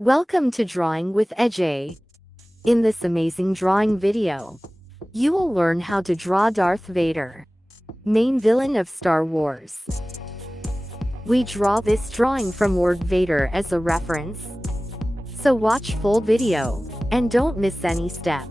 Welcome to Drawing with Ajay. In this amazing drawing video, you will learn how to draw Darth Vader, main villain of Star Wars. We draw this drawing from word Vader as a reference. So watch full video, and don't miss any step.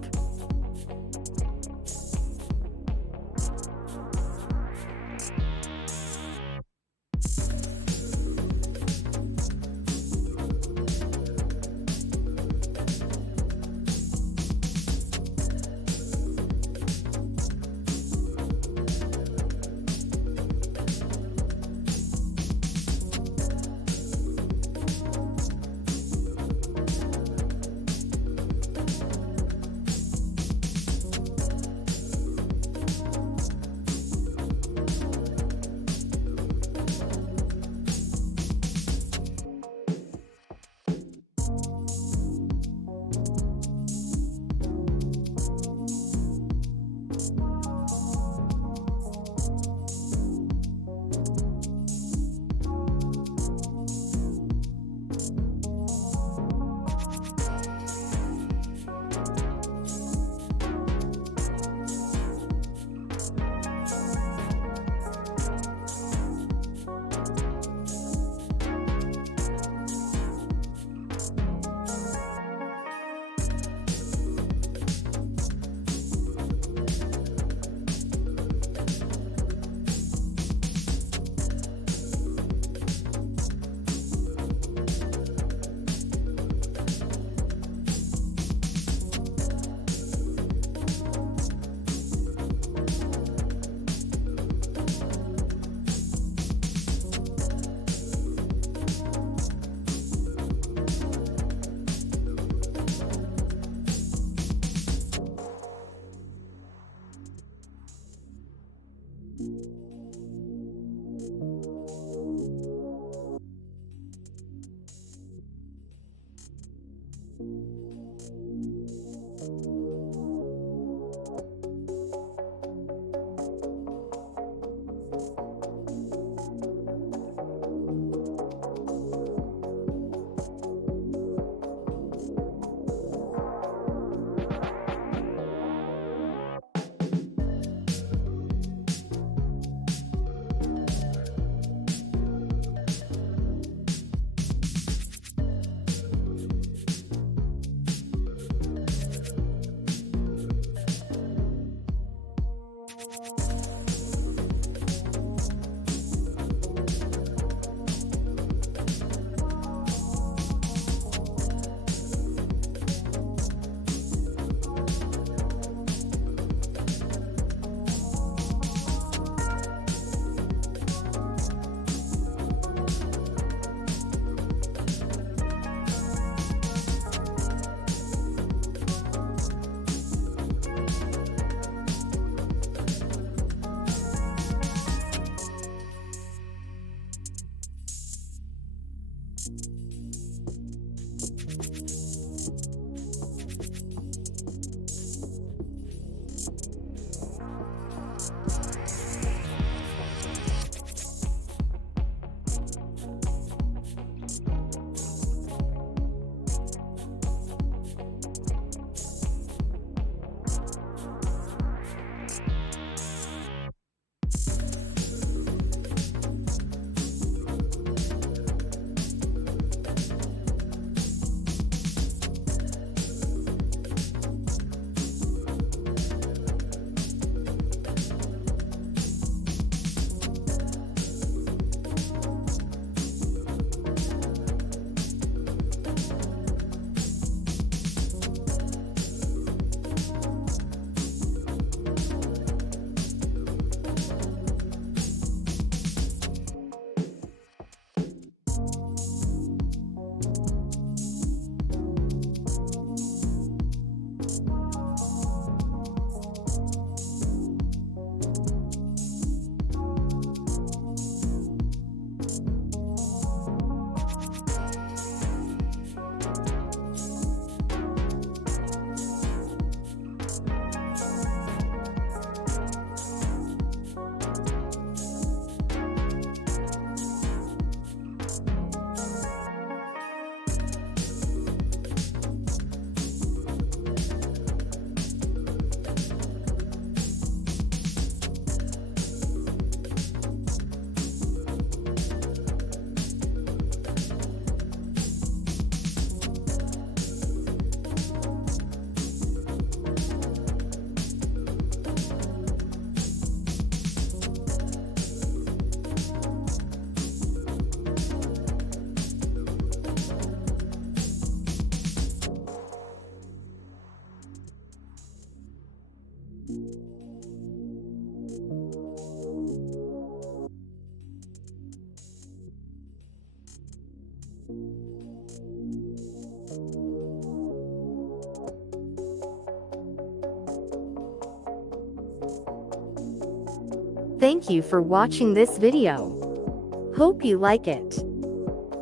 Thank you for watching this video. Hope you like it.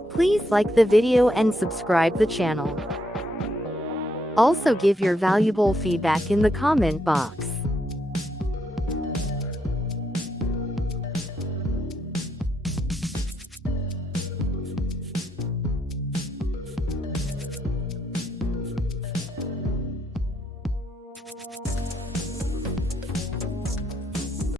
Please like the video and subscribe the channel. Also give your valuable feedback in the comment box.